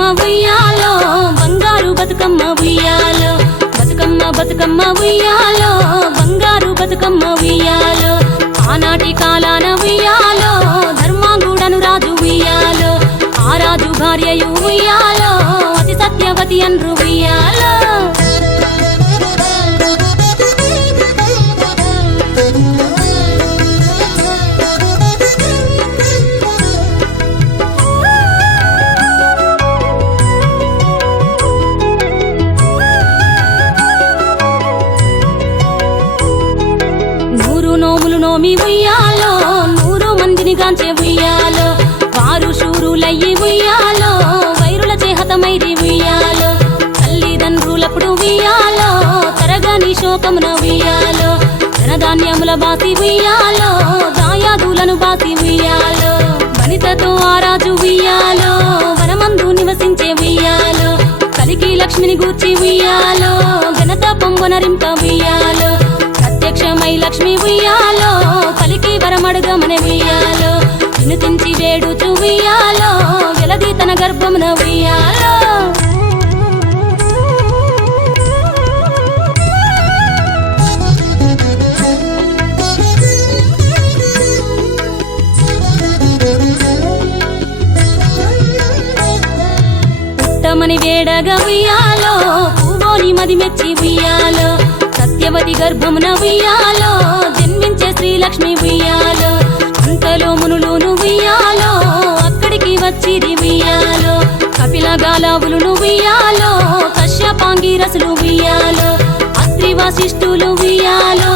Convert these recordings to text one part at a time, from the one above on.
బతుకమ్మ ఉయ్యాలో బంగారు బతుకమ్మ ఉయ్యాలో బతుకమ్మ బతుకమ్మ ఉయ్యాలో బంగారు బతుకమ్మ ఉయ్యాలో ఆనాటి కాలాన ఉయ్యాలో ధర్మాంగుడను రాజు ఉయ్యాలో ఆ రాజు భార్యయు ఉయ్యాలో అతి సత్యవతి అన్రు ఉయ్యాలో నోములు నోమి ఉయ్యాలో 100 మందిని గాంచే ఉయ్యాలో వారు శూరులయ్యి ఉయ్యాలో వైరుల చేహతమైరి ఉయ్యాలో తల్లిదండ్రులప్పుడు ఉయ్యాలో తరగని శోకమున ఉయ్యాలో ధనధాన్యముల బాసి ఉయ్యాలో దాయాదులను బాసి ఉయ్యాలో వనితతో ఆ రాజు ఉయ్యాలో వనమందు నివసించే ఉయ్యాలో కలికి లక్ష్మిని గూర్చి ఉయ్యాలో ఘనత పొంగొనరింప ఉయ్యాలో ప్రత్యక్షమై లక్ష్మి ఉయ్యాలో పలికి వరమడుగమని ఉయ్యాలో వినుతించి వేడుచు ఉయ్యాలో వెలది తన గర్భమున ఉయ్యాలో పుట్టమని వేడగా ఉయ్యాలో పువ్వోని మది మెచ్చి ఉయ్యాలో సత్యవతి గర్భమున ఉయ్యాలో జన్మించే శ్రీలక్ష్మి ఉయ్యాలో అంతలో మునులును ఉయ్యాలో అక్కడికి వచ్చిరి ఉయ్యాలో కపిల గాలావులును ఉయ్యాలో కశ్యపాంగిరసులు ఉయ్యాలో అత్రి వశిష్ఠులు ఉయ్యాలో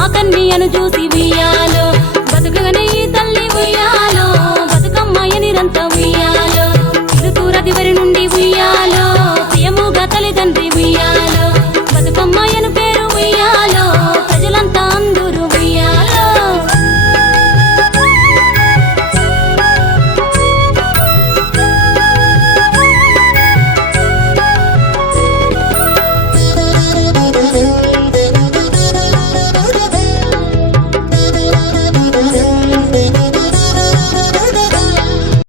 ఆ కన్యను చూసి ఉయ్యాలో